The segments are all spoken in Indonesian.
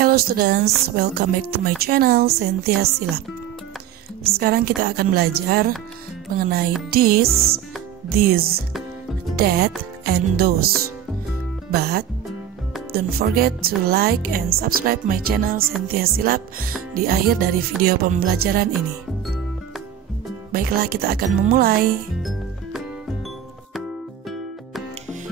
Hello students, welcome back to my channel Cynthia Silap. Sekarang kita akan belajar mengenai this, that, and those. But don't forget to like and subscribe my channel Cynthia Silap di akhir dari video pembelajaran ini. Baiklah, kita akan memulai.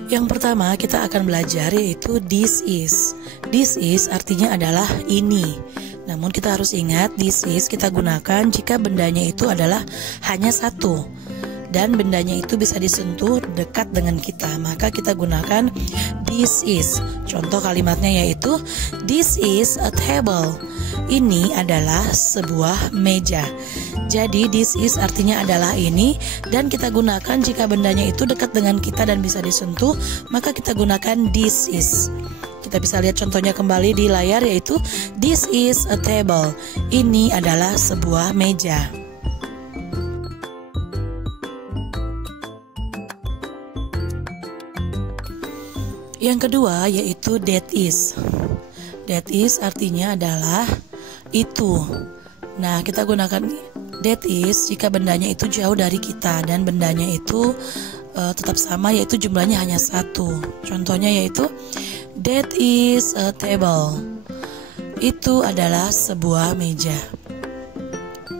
Yang pertama kita akan belajar yaitu this is. This is artinya adalah ini. Namun kita harus ingat this is kita gunakan jika bendanya itu adalah hanya satu dan bendanya itu bisa disentuh dekat dengan kita, maka kita gunakan this is. Contoh kalimatnya yaitu this is a table. Ini adalah sebuah meja. Jadi this is artinya adalah ini dan kita gunakan jika bendanya itu dekat dengan kita dan bisa disentuh, maka kita gunakan this is. Kita bisa lihat contohnya kembali di layar yaitu this is a table. Ini adalah sebuah meja. Yang kedua yaitu that is. That is artinya adalah itu. Nah, kita gunakan that is jika bendanya itu jauh dari kita dan bendanya itu tetap sama yaitu jumlahnya hanya satu. Contohnya yaitu that is a table. Itu adalah sebuah meja.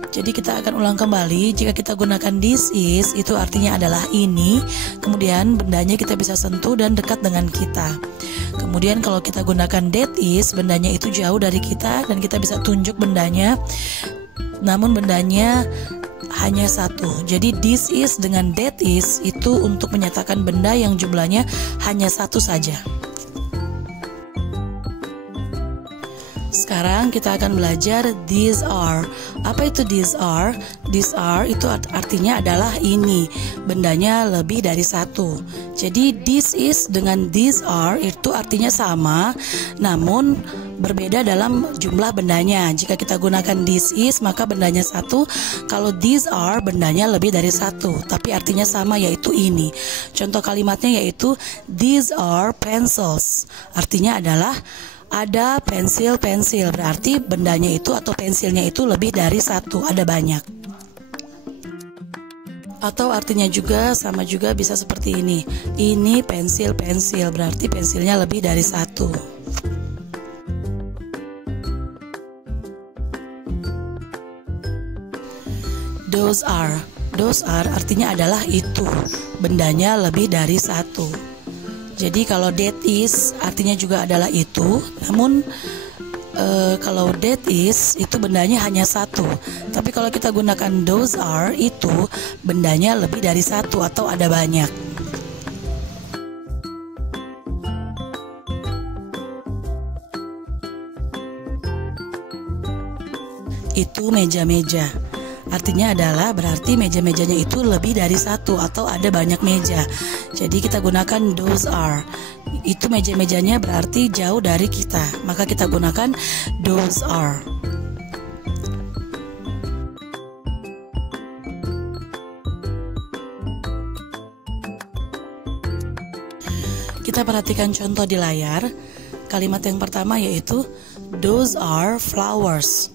Jadi kita akan ulang kembali, jika kita gunakan this is itu artinya adalah ini, kemudian bendanya kita bisa sentuh dan dekat dengan kita. Kemudian kalau kita gunakan that is, bendanya itu jauh dari kita dan kita bisa tunjuk bendanya, namun bendanya hanya satu. Jadi this is dengan that is itu untuk menyatakan benda yang jumlahnya hanya satu saja. Sekarang kita akan belajar these are. Apa itu these are? These are itu artinya adalah ini, bendanya lebih dari satu. Jadi this is dengan these are itu artinya sama, namun berbeda dalam jumlah bendanya. Jika kita gunakan this is maka bendanya satu, kalau these are bendanya lebih dari satu, tapi artinya sama yaitu ini. Contoh kalimatnya yaitu these are pencils. Artinya adalah ada pensil-pensil, berarti bendanya itu atau pensilnya itu lebih dari satu, ada banyak. Atau artinya juga sama juga bisa seperti ini. Ini pensil-pensil, berarti pensilnya lebih dari satu. Those are. Those are artinya adalah itu, bendanya lebih dari satu. Jadi kalau that is artinya juga adalah itu, namun kalau that is itu bendanya hanya satu. Tapi kalau kita gunakan those are itu bendanya lebih dari satu atau ada banyak. Itu meja-meja. Artinya adalah berarti meja-mejanya itu lebih dari satu atau ada banyak meja. Jadi kita gunakan those are. Itu meja-mejanya berarti jauh dari kita, maka kita gunakan those are. Kita perhatikan contoh di layar. Kalimat yang pertama yaitu those are flowers.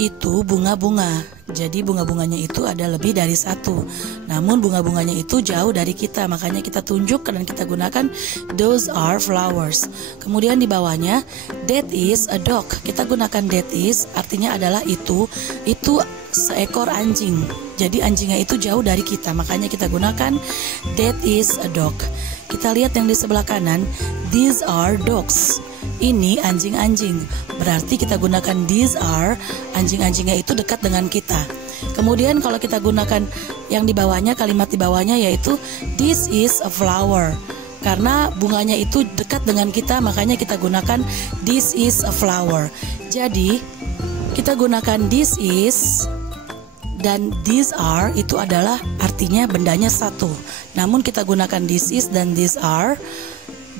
Itu bunga-bunga. Jadi bunga-bunganya itu ada lebih dari satu, namun bunga-bunganya itu jauh dari kita, makanya kita tunjuk dan kita gunakan those are flowers. Kemudian di bawahnya that is a dog. Kita gunakan that is artinya adalah itu seekor anjing. Jadi anjingnya itu jauh dari kita, makanya kita gunakan that is a dog. Kita lihat yang di sebelah kanan, these are dogs. Ini anjing-anjing, berarti kita gunakan these are, anjing-anjingnya itu dekat dengan kita. Kemudian kalau kita gunakan yang di bawahnya, kalimat di bawahnya yaitu this is a flower. Karena bunganya itu dekat dengan kita, makanya kita gunakan this is a flower. Jadi kita gunakan this is dan these are itu adalah artinya bendanya satu. Namun kita gunakan this is dan these are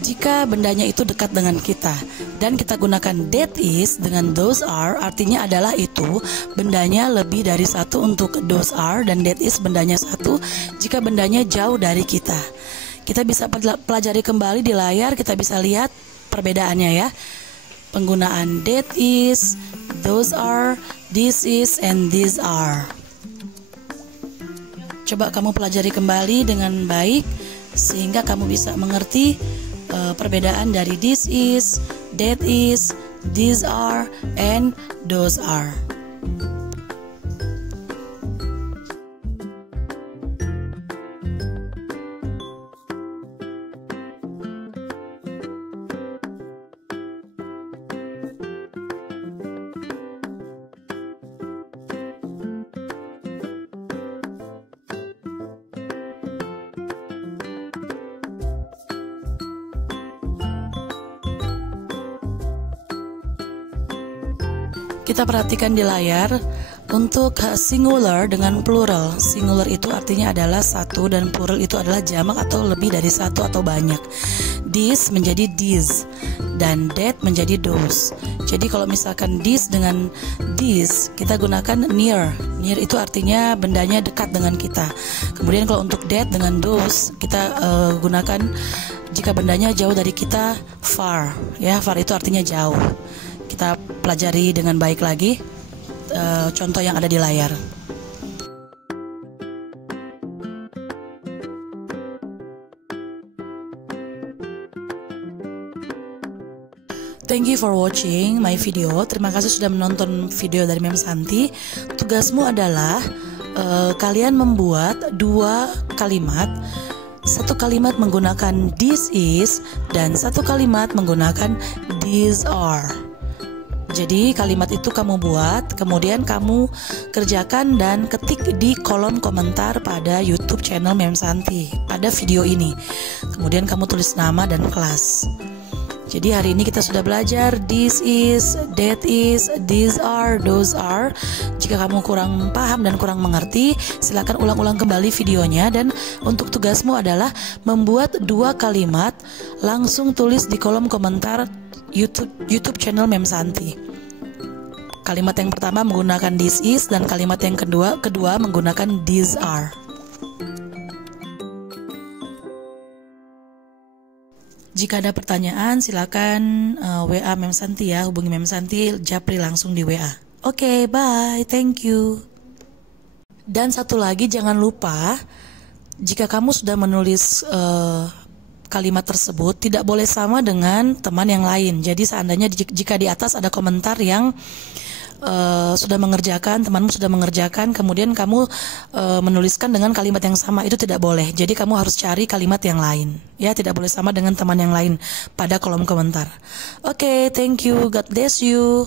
jika bendanya itu dekat dengan kita, dan kita gunakan that is dengan those are artinya adalah itu, bendanya lebih dari satu untuk those are, dan that is bendanya satu jika bendanya jauh dari kita. Kita bisa pelajari kembali di layar, kita bisa lihat perbedaannya ya. penggunaan that is, those are, this is, and these are. Coba kamu pelajari kembali dengan baik sehingga kamu bisa mengerti perbedaan dari this is, that is, these are, and those are. Kita perhatikan di layar untuk singular dengan plural. Singular itu artinya adalah satu dan plural itu adalah jamak atau lebih dari satu atau banyak. This menjadi these dan that menjadi those. Jadi kalau misalkan this dengan this, kita gunakan near. Near itu artinya bendanya dekat dengan kita. Kemudian kalau untuk that dengan those, kita gunakan jika bendanya jauh dari kita, far. Ya, far itu artinya jauh. Kita pelajari dengan baik lagi contoh yang ada di layar. Thank you for watching my video. Terima kasih sudah menonton video dari Mem Santi. Tugasmu adalah kalian membuat dua kalimat. Satu kalimat menggunakan this is dan satu kalimat menggunakan these are. Jadi kalimat itu kamu buat, kemudian kamu kerjakan dan ketik di kolom komentar pada YouTube channel Mem Santi pada video ini. Kemudian kamu tulis nama dan kelas. Jadi hari ini kita sudah belajar this is, that is, these are, those are. Jika kamu kurang paham dan kurang mengerti, silakan ulang-ulang kembali videonya. Dan untuk tugasmu adalah membuat dua kalimat, langsung tulis di kolom komentar YouTube channel Mem Santi. Kalimat yang pertama menggunakan this is dan kalimat yang kedua menggunakan these are. Jika ada pertanyaan silakan WA Mem Santi ya, hubungi Mem Santi, japri langsung di WA. Oke, bye, thank you. Dan satu lagi, jangan lupa jika kamu sudah menulis kalimat tersebut tidak boleh sama dengan teman yang lain. Jadi seandainya jika di atas ada komentar yang sudah mengerjakan, temanmu sudah mengerjakan, kemudian kamu menuliskan dengan kalimat yang sama, itu tidak boleh. Jadi kamu harus cari kalimat yang lain, ya, tidak boleh sama dengan teman yang lain pada kolom komentar. Oke, thank you, God bless you.